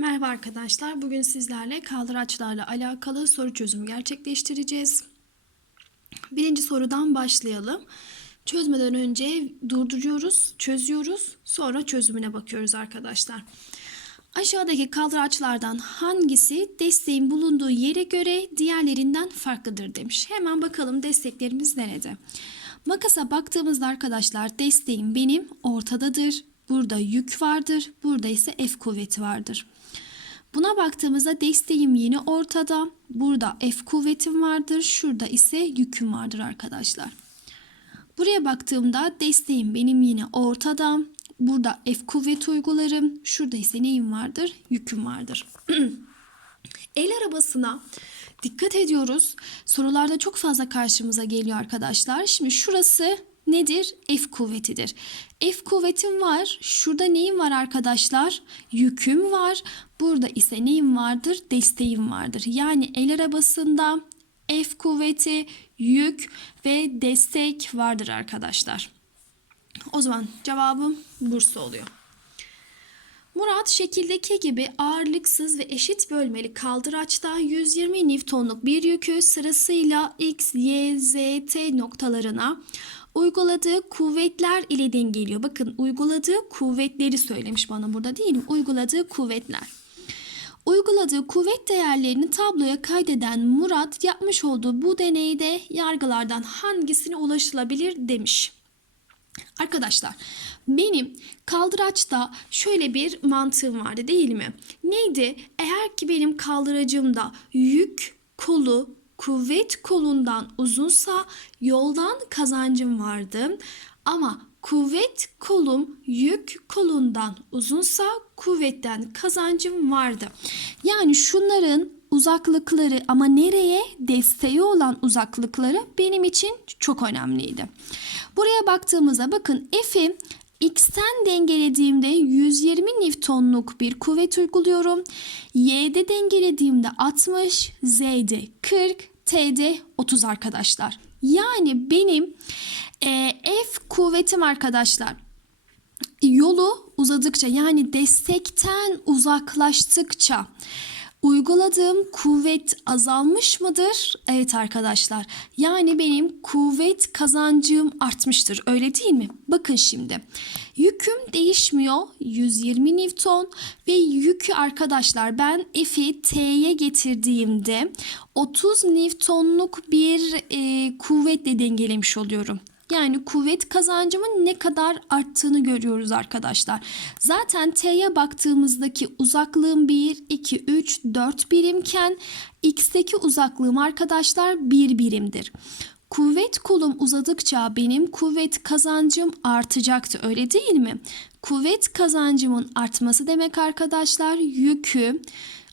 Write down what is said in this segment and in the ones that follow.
Merhaba arkadaşlar. Bugün sizlerle kaldıraçlarla alakalı soru çözümü gerçekleştireceğiz. Birinci sorudan başlayalım. Çözmeden önce durduruyoruz, çözüyoruz, sonra çözümüne bakıyoruz arkadaşlar. Aşağıdaki kaldıraçlardan hangisi desteğin bulunduğu yere göre diğerlerinden farklıdır demiş. Hemen bakalım desteklerimiz nerede? Makasa baktığımızda arkadaşlar desteğim benim ortadadır. Burada yük vardır. Burada ise F kuvveti vardır. Buna baktığımızda desteğim yine ortada. Burada F kuvvetim vardır. Şurada ise yüküm vardır arkadaşlar. Buraya baktığımda desteğim benim yine ortada. Burada F kuvvet uygularım. Şurada ise neyim vardır? Yüküm vardır. El arabasına dikkat ediyoruz. Sorularda çok fazla karşımıza geliyor arkadaşlar. Şimdi şurası nedir? F kuvvetidir. F kuvvetim var. Şurada neyim var arkadaşlar? Yüküm var. Burada ise neyim vardır? Desteğim vardır. Yani el arabasında F kuvveti, yük ve destek vardır arkadaşlar. O zaman cevabım Bursa oluyor. Murat şekildeki gibi ağırlıksız ve eşit bölmeli kaldıraçta 120 Newton'luk bir yükü sırasıyla X, Y, Z, T noktalarına uyguladığı kuvvetler ile dengeliyor. Bakın uyguladığı kuvvetleri söylemiş bana burada değil mi? Uyguladığı kuvvetler. Uyguladığı kuvvet değerlerini tabloya kaydeden Murat yapmış olduğu bu deneyde yargılardan hangisine ulaşılabilir demiş. Arkadaşlar benim kaldıraçta şöyle bir mantığım vardı değil mi? Neydi? Eğer ki benim kaldıracımda yük kolu kuvvet kolundan uzunsa yoldan kazancım vardı. Ama kuvvet kolum yük kolundan uzunsa kuvvetten kazancım vardı. Yani şunların uzaklıkları ama nereye desteği olan uzaklıkları benim için çok önemliydi. Buraya baktığımızda bakın F'i X'ten dengelediğimde 120 Newton'luk bir kuvvet uyguluyorum. Y'de dengelediğimde 60, Z'de 40, T'de 30 arkadaşlar. Yani benim e, F kuvvetim arkadaşlar yolu uzadıkça yani destekten uzaklaştıkça uyguladığım kuvvet azalmış mıdır? Evet arkadaşlar. Yani benim kuvvet kazancım artmıştır. Öyle değil mi? Bakın şimdi. Yüküm değişmiyor. 120 Newton ve yükü arkadaşlar ben F'i T'ye getirdiğimde 30 Newton'luk bir e, kuvvetle dengelemiş oluyorum. Yani kuvvet kazancımın ne kadar arttığını görüyoruz arkadaşlar. Zaten T'ye baktığımızdaki uzaklığım 1, 2, 3, 4 birimken X'teki uzaklığım arkadaşlar 1 birimdir. Kuvvet kolum uzadıkça benim kuvvet kazancım artacaktı öyle değil mi? Kuvvet kazancımın artması demek arkadaşlar yükü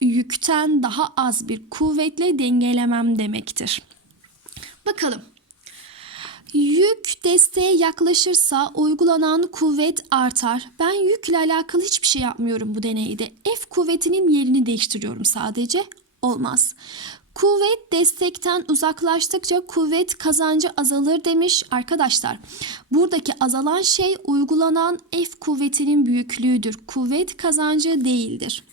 yükten daha az bir kuvvetle dengelemem demektir. Bakalım. Yük desteğe yaklaşırsa uygulanan kuvvet artar. Ben yükle alakalı hiçbir şey yapmıyorum bu deneyde. F kuvvetinin yerini değiştiriyorum sadece. Olmaz. Kuvvet destekten uzaklaştıkça kuvvet kazancı azalır demiş arkadaşlar. Buradaki azalan şey uygulanan F kuvvetinin büyüklüğüdür. Kuvvet kazancı değildir.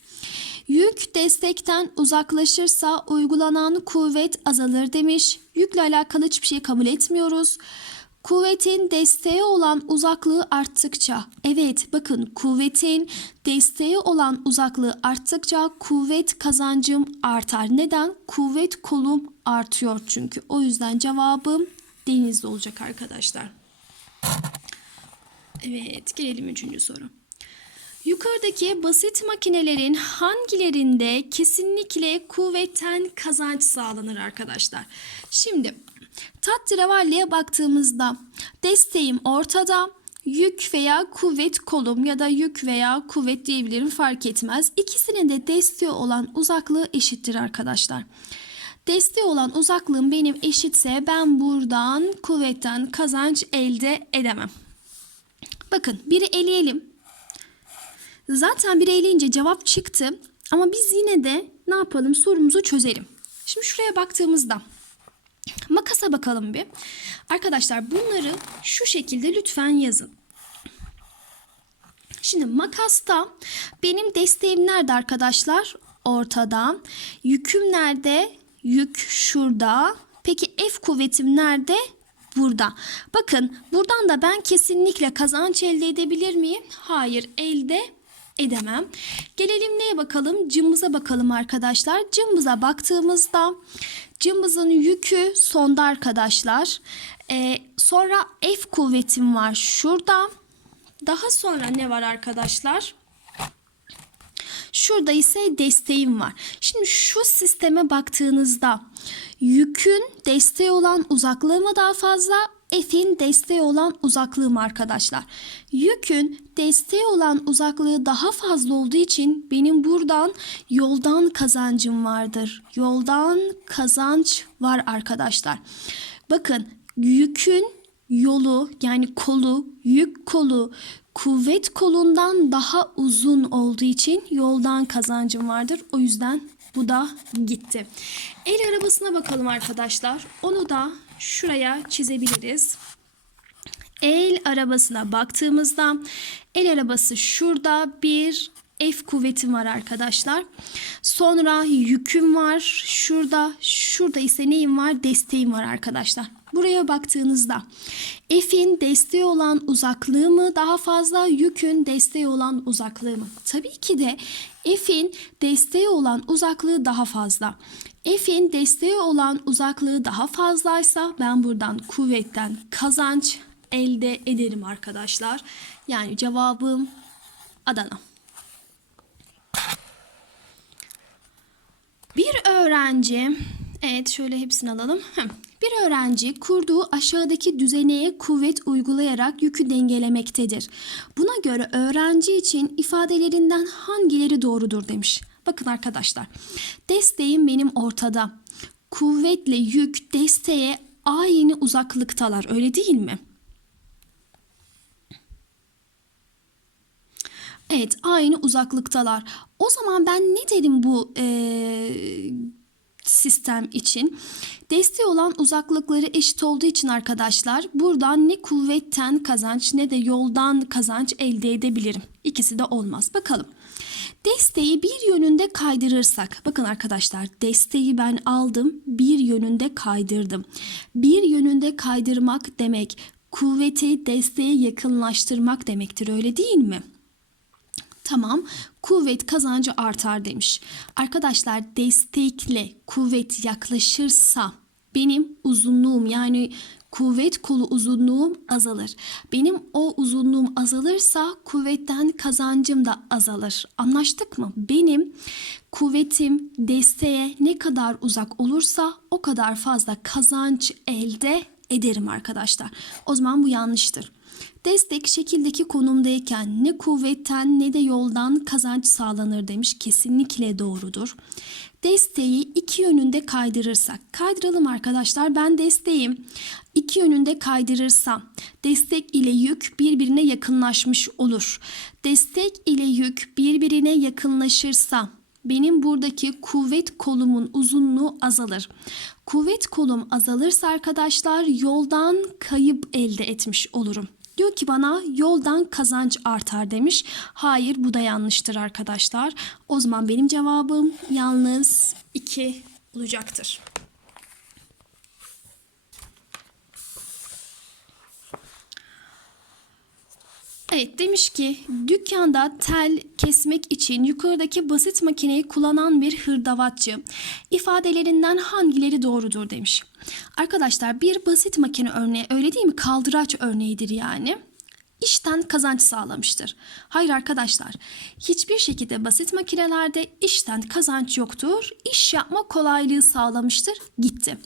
Yük destekten uzaklaşırsa uygulanan kuvvet azalır demiş. Yükle alakalı hiçbir şey kabul etmiyoruz. Kuvvetin desteği olan uzaklığı arttıkça, evet bakın kuvvetin desteği olan uzaklığı arttıkça kuvvet kazancım artar. Neden? Kuvvet kolum artıyor çünkü. O yüzden cevabım denizde olacak arkadaşlar. Evet gelelim üçüncü soru. Yukarıdaki basit makinelerin hangilerinde kesinlikle kuvvetten kazanç sağlanır arkadaşlar? Şimdi tahterevalliye baktığımızda desteğim ortada. Yük veya kuvvet kolum ya da yük veya kuvvet diyebilirim fark etmez. İkisinin de desteği olan uzaklığı eşittir arkadaşlar. Desteği olan uzaklığım benim eşitse ben buradan kuvvetten kazanç elde edemem. Bakın biri eleyelim. Zaten bir eleyince cevap çıktı. Ama biz yine de ne yapalım sorumuzu çözelim. Şimdi şuraya baktığımızda makasa bakalım bir. Arkadaşlar bunları şu şekilde lütfen yazın. Şimdi makasta benim desteğim nerede arkadaşlar? Ortada. Yüküm nerede? Yük şurada. Peki F kuvvetim nerede? Burada. Bakın buradan da ben kesinlikle kazanç elde edebilir miyim? Hayır elde edemem. Gelelim neye bakalım? Cımbıza bakalım arkadaşlar. Cımbıza baktığımızda cımbızın yükü sonda arkadaşlar. Ee, sonra F kuvvetim var şurada. Daha sonra ne var arkadaşlar? Şurada ise desteğim var. Şimdi şu sisteme baktığınızda yükün desteği olan uzaklığı mı daha fazla? F'in desteği olan uzaklığı mı arkadaşlar? Yükün desteği olan uzaklığı daha fazla olduğu için benim buradan yoldan kazancım vardır. Yoldan kazanç var arkadaşlar. Bakın yükün yolu yani kolu, yük kolu kuvvet kolundan daha uzun olduğu için yoldan kazancım vardır. O yüzden bu da gitti. El arabasına bakalım arkadaşlar. Onu da şuraya çizebiliriz. El arabasına baktığımızda el arabası şurada bir F kuvvetim var arkadaşlar. Sonra yüküm var şurada. Şurada ise neyim var? Desteğim var arkadaşlar. Buraya baktığınızda F'in desteği olan uzaklığı mı daha fazla, yükün desteği olan uzaklığı mı? Tabii ki de F'in desteği olan uzaklığı daha fazla. F'in desteği olan uzaklığı daha fazlaysa ben buradan kuvvetten kazanç elde ederim arkadaşlar. Yani cevabım Adana. Bir öğrenci, evet şöyle hepsini alalım. Bir öğrenci kurduğu aşağıdaki düzeneye kuvvet uygulayarak yükü dengelemektedir. Buna göre öğrenci için ifadelerinden hangileri doğrudur demiş. Bakın arkadaşlar, desteğim benim ortada. Kuvvetle yük desteğe aynı uzaklıktalar, öyle değil mi? Evet aynı uzaklıktalar. O zaman ben ne dedim bu e, sistem için? Desteği olan uzaklıkları eşit olduğu için arkadaşlar buradan ne kuvvetten kazanç ne de yoldan kazanç elde edebilirim. İkisi de olmaz. Bakalım. Desteği bir yönünde kaydırırsak, bakın arkadaşlar desteği ben aldım bir yönünde kaydırdım. Bir yönünde kaydırmak demek kuvveti desteğe yakınlaştırmak demektir öyle değil mi? Tamam kuvvet kazancı artar demiş. Arkadaşlar destekle kuvvet yaklaşırsa benim uzunluğum yani kuvvet kolu uzunluğum azalır. Benim o uzunluğum azalırsa kuvvetten kazancım da azalır. Anlaştık mı? Benim kuvvetim desteğe ne kadar uzak olursa o kadar fazla kazanç elde ederim arkadaşlar. O zaman bu yanlıştır. Destek şekildeki konumdayken ne kuvvetten ne de yoldan kazanç sağlanır demiş. Kesinlikle doğrudur. Desteği iki yönünde kaydırırsak. Kaydıralım arkadaşlar. Ben desteğim iki yönünde kaydırırsam destek ile yük birbirine yakınlaşmış olur. Destek ile yük birbirine yakınlaşırsa benim buradaki kuvvet kolumun uzunluğu azalır. Kuvvet kolum azalırsa arkadaşlar yoldan kayıp elde etmiş olurum. Diyor ki bana yoldan kazanç artar demiş. Hayır bu da yanlıştır arkadaşlar. O zaman benim cevabım yalnız 2 olacaktır. Evet demiş ki dükkanda tel kesmek için yukarıdaki basit makineyi kullanan bir hırdavatçı ifadelerinden hangileri doğrudur demiş. Arkadaşlar bir basit makine örneği öyle değil mi kaldıraç örneğidir yani işten kazanç sağlamıştır. Hayır arkadaşlar, hiçbir şekilde basit makinelerde işten kazanç yoktur. İş yapma kolaylığı sağlamıştır. Gitti.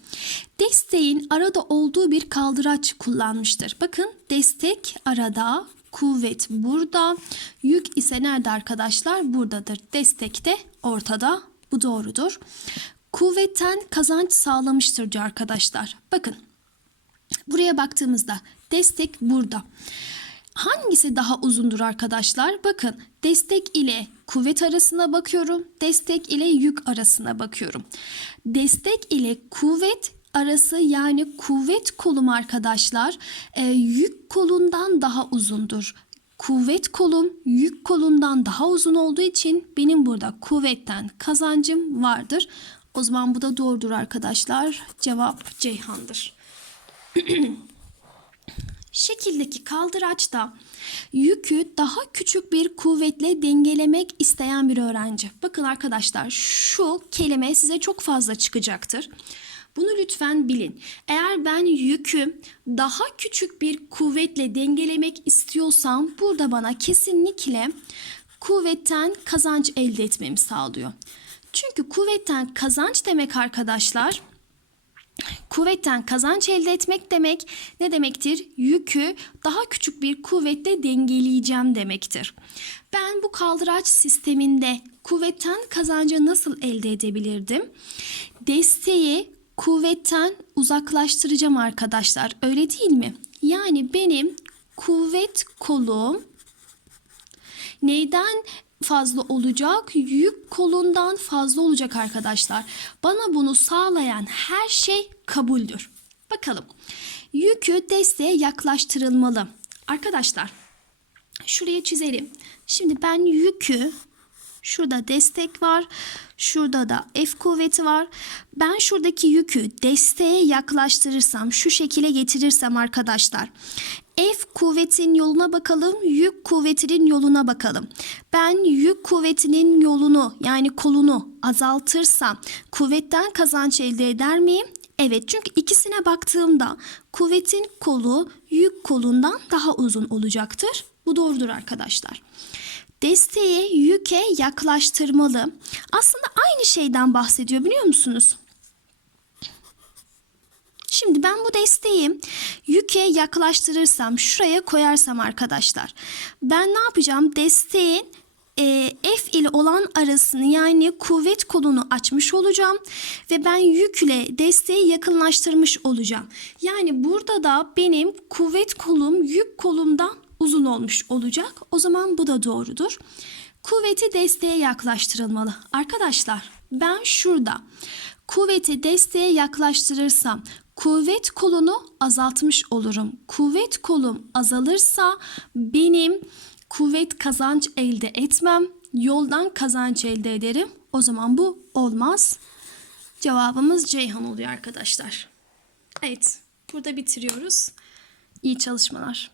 Desteğin arada olduğu bir kaldıraç kullanmıştır. Bakın destek arada, kuvvet burada, yük ise nerede arkadaşlar? Buradadır. Destek de ortada. Bu doğrudur. Kuvvetten kazanç sağlamıştır diyor arkadaşlar. Bakın buraya baktığımızda destek burada. Hangisi daha uzundur arkadaşlar? Bakın destek ile kuvvet arasına bakıyorum. Destek ile yük arasına bakıyorum. Destek ile kuvvet arası yani kuvvet kolum arkadaşlar e, yük kolundan daha uzundur. kuvvet kolum yük kolundan daha uzun olduğu için benim burada kuvvetten kazancım vardır. O zaman bu da doğrudur arkadaşlar. Cevap Ceyhan'dır. Şekildeki kaldıraçta yükü daha küçük bir kuvvetle dengelemek isteyen bir öğrenci. Bakın arkadaşlar şu kelime size çok fazla çıkacaktır. Bunu lütfen bilin. Eğer ben yükü daha küçük bir kuvvetle dengelemek istiyorsam burada bana kesinlikle kuvvetten kazanç elde etmemi sağlıyor. Çünkü kuvvetten kazanç demek arkadaşlar Kuvvetten kazanç elde etmek demek ne demektir? Yükü daha küçük bir kuvvetle dengeleyeceğim demektir. Ben bu kaldıraç sisteminde kuvvetten kazancı nasıl elde edebilirdim? Desteği kuvvetten uzaklaştıracağım arkadaşlar. Öyle değil mi? Yani benim kuvvet kolum neyden fazla olacak? Yük kolundan fazla olacak arkadaşlar. Bana bunu sağlayan her şey kabuldür. Bakalım. Yükü desteğe yaklaştırılmalı. Arkadaşlar şuraya çizelim. Şimdi ben yükü Şurada destek var. Şurada da F kuvveti var. Ben şuradaki yükü desteğe yaklaştırırsam, şu şekile getirirsem arkadaşlar. F kuvvetin yoluna bakalım, yük kuvvetinin yoluna bakalım. Ben yük kuvvetinin yolunu yani kolunu azaltırsam kuvvetten kazanç elde eder miyim? Evet çünkü ikisine baktığımda kuvvetin kolu yük kolundan daha uzun olacaktır. Bu doğrudur arkadaşlar desteği yüke yaklaştırmalı. Aslında aynı şeyden bahsediyor biliyor musunuz? Şimdi ben bu desteği yüke yaklaştırırsam, şuraya koyarsam arkadaşlar. Ben ne yapacağım? Desteğin e, F ile olan arasını yani kuvvet kolunu açmış olacağım ve ben yükle desteği yakınlaştırmış olacağım. Yani burada da benim kuvvet kolum yük kolumdan uzun olmuş olacak. O zaman bu da doğrudur. Kuvveti desteğe yaklaştırılmalı. Arkadaşlar ben şurada kuvveti desteğe yaklaştırırsam kuvvet kolunu azaltmış olurum. Kuvvet kolum azalırsa benim kuvvet kazanç elde etmem. Yoldan kazanç elde ederim. O zaman bu olmaz. Cevabımız Ceyhan oluyor arkadaşlar. Evet, burada bitiriyoruz. İyi çalışmalar.